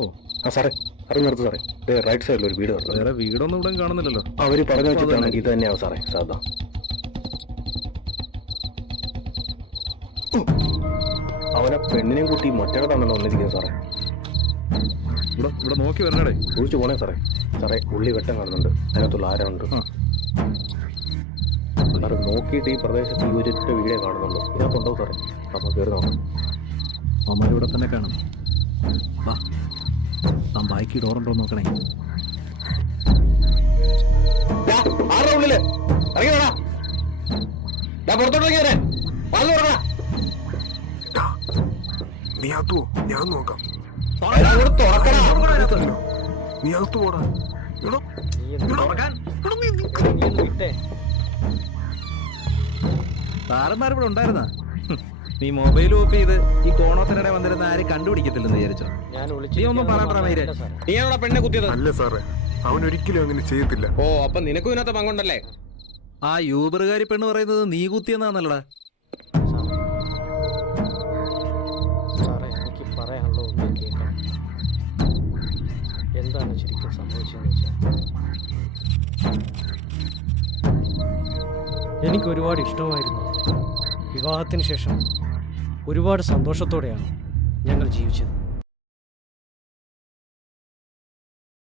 ഓ ആ സാറേ അറിഞ്ഞു നിർത്ത് സാറേ. റൈറ്റ് സൈഡിൽ ഒരു വീട് കണ്ടു. വേറെ വീടൊന്നും ഇവിടെ കാണുന്നില്ലല്ലോ. അവര് പറഞ്ഞു വെച്ചിട്ടാണ് ഇത് തന്നെയാവും സാറേ സാധാ. അവനെ പെണ്ണിനെയും കൂട്ടി മറ്റേടത്താണല്ലോ വന്നിരിക്കുന്നത് സാറേ. ഇവിടെ നോക്കി വരണേ. കുഴിച്ചു പോണേ സാറേ. സാറേ ഉള്ളി വെട്ടം കാണുന്നുണ്ട്, അതിനകത്തുള്ള ആരമുണ്ട് സാറ്. നോക്കിയിട്ട് ഈ പ്രദേശത്ത് ഈ ഒരൊറ്റ വീടേ കാണുന്നുള്ളൂ. ഇതിനകത്തുണ്ടോ സാറേ? നമ്മൾ കയറി നോക്കാം. അവന്മാരിവിടെ തന്നെ കാണും. വാ, താൻ ബാക്കി ഡോറുണ്ടോ നോക്കണേ. ആരുടെ ഉള്ളില് ഇറങ്ങി വേണ പുറത്തോട്ടിറങ്ങിയവരെ നീ അകത്തുവോ, ഞാൻ നോക്കാം. നീ അകത്ത് പോടാ. സാറന്മാരിവിടെ ഉണ്ടായിരുന്ന നീ മൊബൈൽ ഓഫ് ചെയ്ത് ഈ കോണോത്തിനിടെ വന്നിരുന്ന ആരും കണ്ടുപിടിക്കത്തില്ലെന്ന് വിചാരിച്ചോ? നീ ഒന്നും പറയണ്ടേ. നീയാണോ പെണ്ണെ കുത്തിയത്? അല്ല സാറേ, അവൻ ഒരിക്കലും അങ്ങനെ ചെയ്യത്തില്ല. ഓ, അപ്പൊ നിനക്കും ഇതിനകത്ത് പങ്കുണ്ടല്ലേ? ആ യൂബറുകാരി പെണ്ണ് പറയുന്നത് നീ കുത്തിയെന്നാന്നല്ലടാ. എനിക്ക് പറയാനുള്ള ഒന്നും കേൾക്കണം. എന്താണ് ശരിക്കും സംഭവിച്ചതെന്ന് വെച്ചാൽ, എനിക്ക് ഒരുപാട് ഇഷ്ടമായിരുന്നു. വിവാഹത്തിന് ശേഷം ഒരുപാട് സന്തോഷത്തോടെയാണ് ഞങ്ങൾ ജീവിച്ചത്.